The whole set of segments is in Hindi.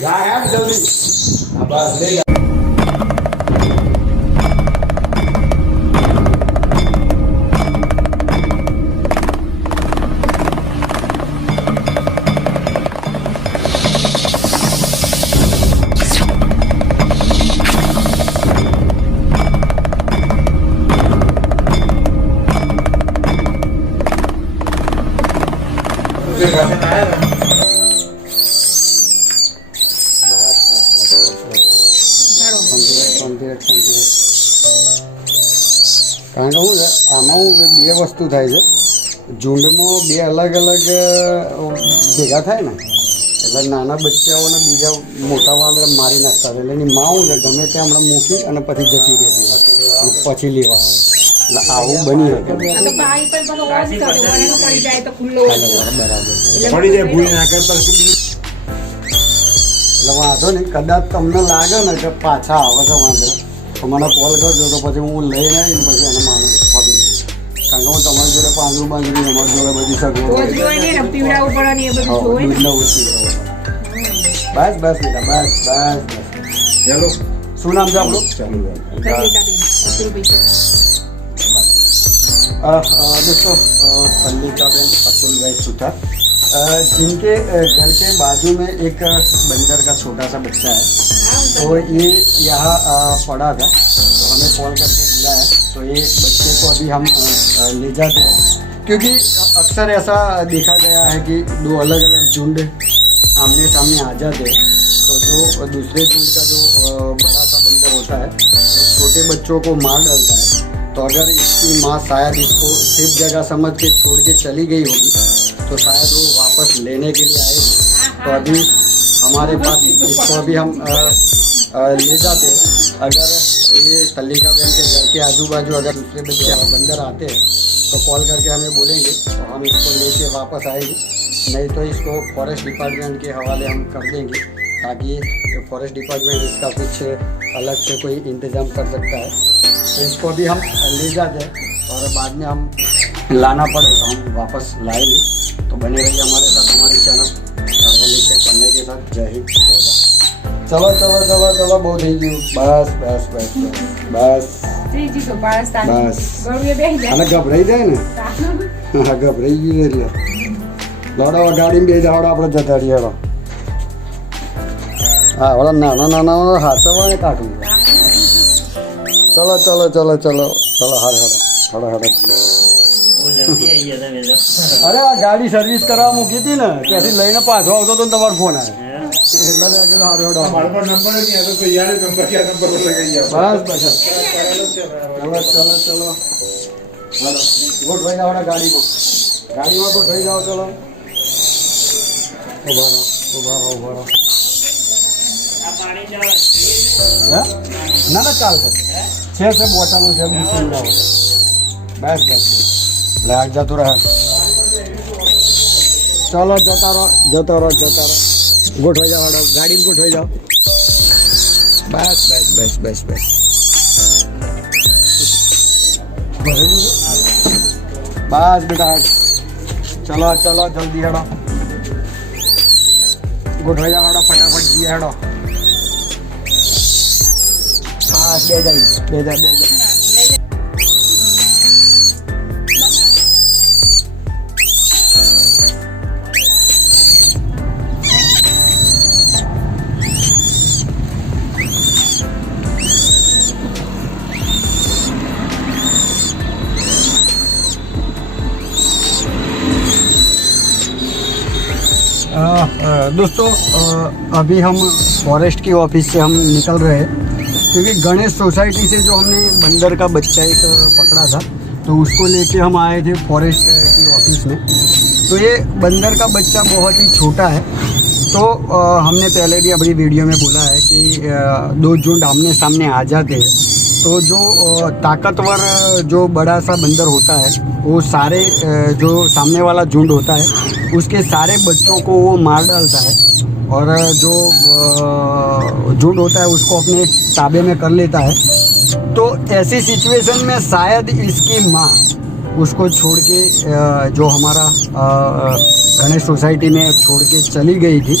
जा यार जल्दी अब ले जा। કારણ કે હું આમાં બે વસ્તુ થાય છે, ઝુંડમાં બે અલગ અલગ ભેગા થાય ને એટલે નાના બચ્ચાઓને બીજા મોટા વાંદરા મારી નાખતા હોય. એટલે એની માં હું છે ગમે ત્યાં હમણાં મૂકી અને પછી જતી રહેતી હોય, પછી લેવા આવે. એટલે આવું બની શકે. એટલે વાંધો નહીં, કદાચ તમને લાગે ને કે પાછા આવે છે વાંદરા તો મને કોલ કરજો, તો પછી હું લઈને આવીને પછી એને માને ફોડી દઈશ. કારણ કે હું તમારી જોડે પાંદડું બાંધું, અમારી જોડે બધી સગવડ બસ બસ બેટા બસ બસ બસ. ચાલો શું નામ છે આપણું? दोस्तों पल्लिकाबेन अतुल सुथार, जिनके घर के बाजू में एक बंदर का छोटा सा बच्चा है, तो ये यहाँ पड़ा था तो हमें कॉल करके मिला है. तो ये बच्चे को अभी हम ले जाते हैं, क्योंकि अक्सर ऐसा देखा गया है कि दो अलग अलग झुंड आमने सामने आ जाते हैं. तो जो दूसरे झुंड का जो बड़ा सा बंदर होता है वो छोटे बच्चों को मार डालता है. तो अगर इसकी माँ शायद इसको सेफ जगह समझ के छोड़ के चली गई होगी तो शायद वो वापस लेने के लिए आएगी. तो अभी हमारे पास इसको अभी हम ले जाते हैं. अगर ये तल्लिकाबेन के घर के आजू बाजू अगर दूसरे बच्चे बंदर आते हैं तो कॉल करके हमें बोलेंगे तो हम इसको लेके वापस आएंगे. नहीं तो इसको फॉरेस्ट डिपार्टमेंट के हवाले हम कर देंगे, ताकि फॉरेस्ट डिपार्टमेंट इसका कुछ अलग से कोई इंतज़ाम कर सकता है. तो इसको भी हम ले जाते हैं और बाद में हम लाना पड़े तो हम वापस लाएंगे. तो बने रहिए हमारे साथ, हमारे चैनल अरवली से पन्ने के साथ. जय हिंद जय भारत. चलो चलो चलो चलो बहुत ही बस बस बस बस बस અને ગભરાઈ જાય ને, હા ગભરાઈ ગયું એટલે દોડો ગાડીમાં બે જાવડો આપણે જતા રહીએ. હા ઓલા નાના નાના હાચવાને કાઢવું. चलो चलो चलो चलो चलो हर हर हर हर. अरे आ गाड़ी सर्विस करवा मूकी थी ने ત્યાંથી લઈને પાછો આવતો તો તમારો ફોન આવ્યો એટલે મેં કીધું હારો હેડો મારો પર નંબર નથી આ તો યાર નંબર ક્યાં નંબર પર લગાઈ ગયા. બસ બસ ચલો ચલો ચલો હાલો ગોઠવાઈ જાવ ગાડીમાં ગોઠવાઈ જાવ. ચલો ઉભા રહો ના ના ચાલશે છે બોટલો છે બસ બસ લાગ જતું રહે. ચલો જતા રહો ગોઠવાઈ જાઓ ગાડીમાં ગોઠવાઈ જાઓ. બસ બસ બસ બસ બસ બસ બેટા ચલો ચલો જલ્દી હેડો ગોઠવાઈ જાઓ ફટાફટ જઈએ હેડો. બસ બે જાય. दोस्तों अभी हम फॉरेस्ट की ऑफिस से हम निकल रहे हैं, क्योंकि गणेश सोसाइटी से जो हमने बंदर का बच्चा एक पकड़ा था तो उसको लेके हम आए थे फॉरेस्ट की ऑफिस में. तो ये बंदर का बच्चा बहुत ही छोटा है. तो हमने पहले भी अपनी वीडियो में बोला है कि दो झुंड आमने सामने आ जाते हैं तो जो ताकतवर जो बड़ा सा बंदर होता है वो सारे जो सामने वाला झुंड होता है उसके सारे बच्चों को वो मार डालता है और जो झुंड होता है उसको अपने ताबे में कर लेता है. तो ऐसी सिचुएशन में शायद इसकी माँ उसको छोड़ के जो हमारा गणेश सोसाइटी में छोड़ के चली गई थी।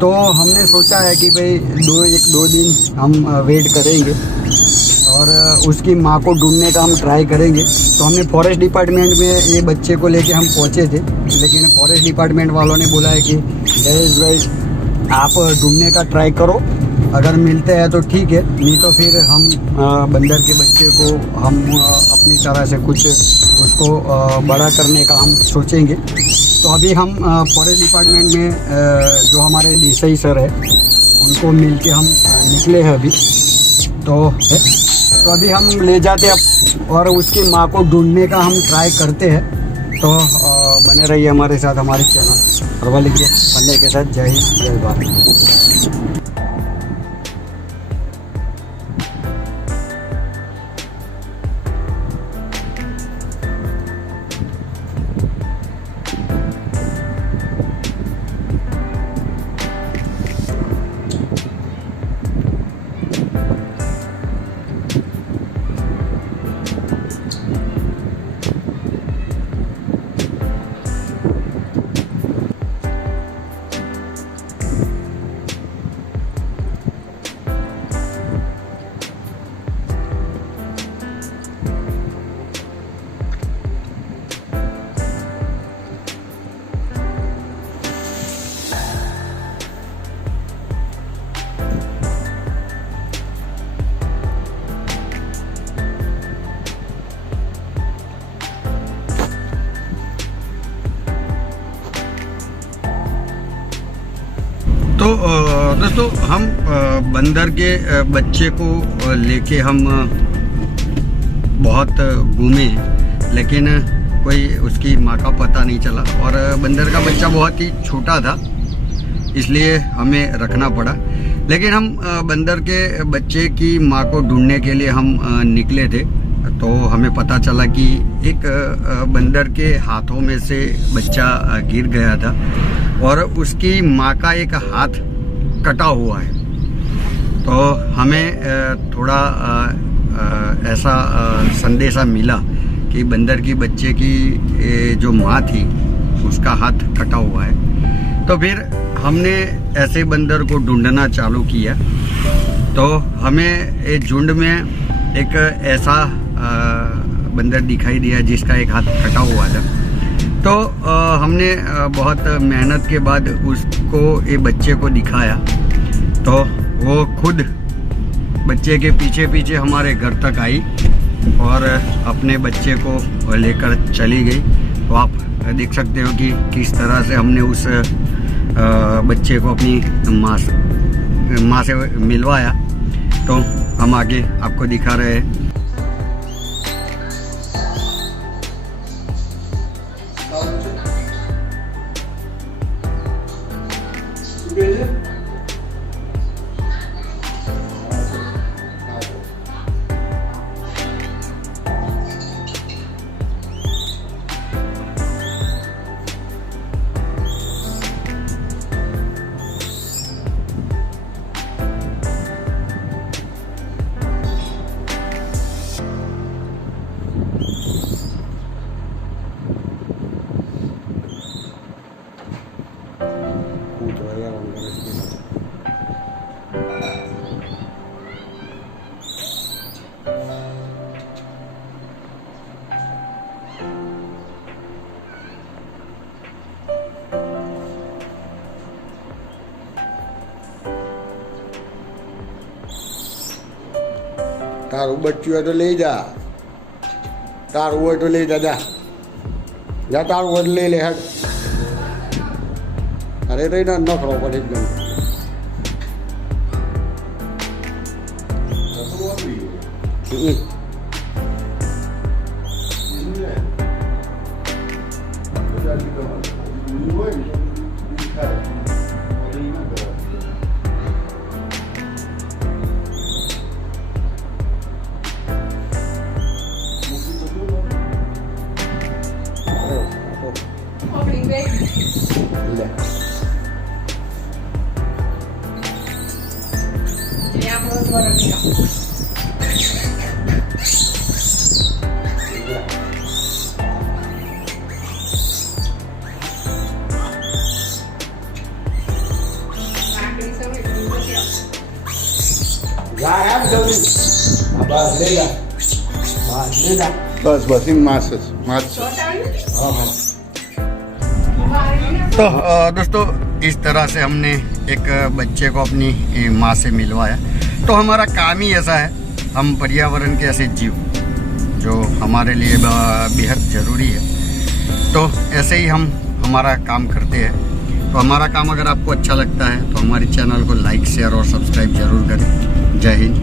तो हमने सोचा है कि भाई 2 दिन हम वेट करेंगे और उसकी माँ को ढूंढने का हम ट्राई करेंगे। तो हमने फॉरेस्ट डिपार्टमेंट में ये बच्चे को लेके हम पहुँचे थे, लेकिन फॉरेस्ट डिपार्टमेंट वालों ने बोला है कि जयेश भाई आप ढूंढने का ट्राई करो, अगर मिलते हैं तो ठीक है, नहीं तो फिर हम बंदर के बच्चे को हम अपनी तरह से कुछ उसको बड़ा करने का हम सोचेंगे। तो अभी हम फॉरेस्ट डिपार्टमेंट में जो हमारे डीसी सर है उनको मिल के हम निकले हैं अभी। तो अभी हम ले जाते हैं और उसकी माँ को ढूंढने का हम ट्राई करते हैं। तो बने रहिए हमारे साथ, हमारे चैनल और वाले के पन्ने के साथ। जय हिंद, जय भारत। तो दोस्तों हम बंदर के बच्चे को लेके हम बहुत घूमे, लेकिन कोई उसकी माँ का पता नहीं चला और बंदर का बच्चा बहुत ही छोटा था, इसलिए हमें रखना पड़ा। लेकिन हम बंदर के बच्चे की माँ को ढूंढने के लिए हम निकले थे, तो हमें पता चला कि एक बंदर के हाथों में से बच्चा गिर गया था और उसकी माँ का एक हाथ कटा हुआ है। तो हमें थोड़ा ऐसा संदेशा मिला कि बंदर की बच्चे की जो माँ थी उसका हाथ कटा हुआ है। तो फिर हमने ऐसे बंदर को ढूंढना चालू किया। तो हमें एक झुंड में एक ऐसा बंदर दिखाई दिया जिसका एक हाथ कटा हुआ था। तो हमने बहुत मेहनत के बाद उसको एक बच्चे को दिखाया, तो वो खुद बच्चे के पीछे पीछे हमारे घर तक आई और अपने बच्चे को लेकर चली गई। तो आप देख सकते हो कि किस तरह से हमने उस बच्चे को अपनी माँ से मिलवाया। तो हम आगे आपको दिखा रहे हैं। તારું બચ્ચું હોય તો લઈ જા, તારું હોય તો લઈ જા, જા જા, તારું હોય તો લઈ લે હેડ. અરે રહી ના નખરો પડે એકદમ. जा यार जल्दी बस ले जा ले जा बस बस इन मास हाँ हाँ तो दोस्तों इस तरह से हमने एक बच्चे को अपनी माँ से मिलवाया। तो हमारा काम ही ऐसा है, हम पर्यावरण के ऐसे जीव जो हमारे लिए बेहद ज़रूरी है, तो ऐसे ही हम हमारा काम करते हैं। तो हमारा काम अगर आपको अच्छा लगता है तो हमारे चैनल को लाइक शेयर और सब्सक्राइब जरूर करें। जय हिंद।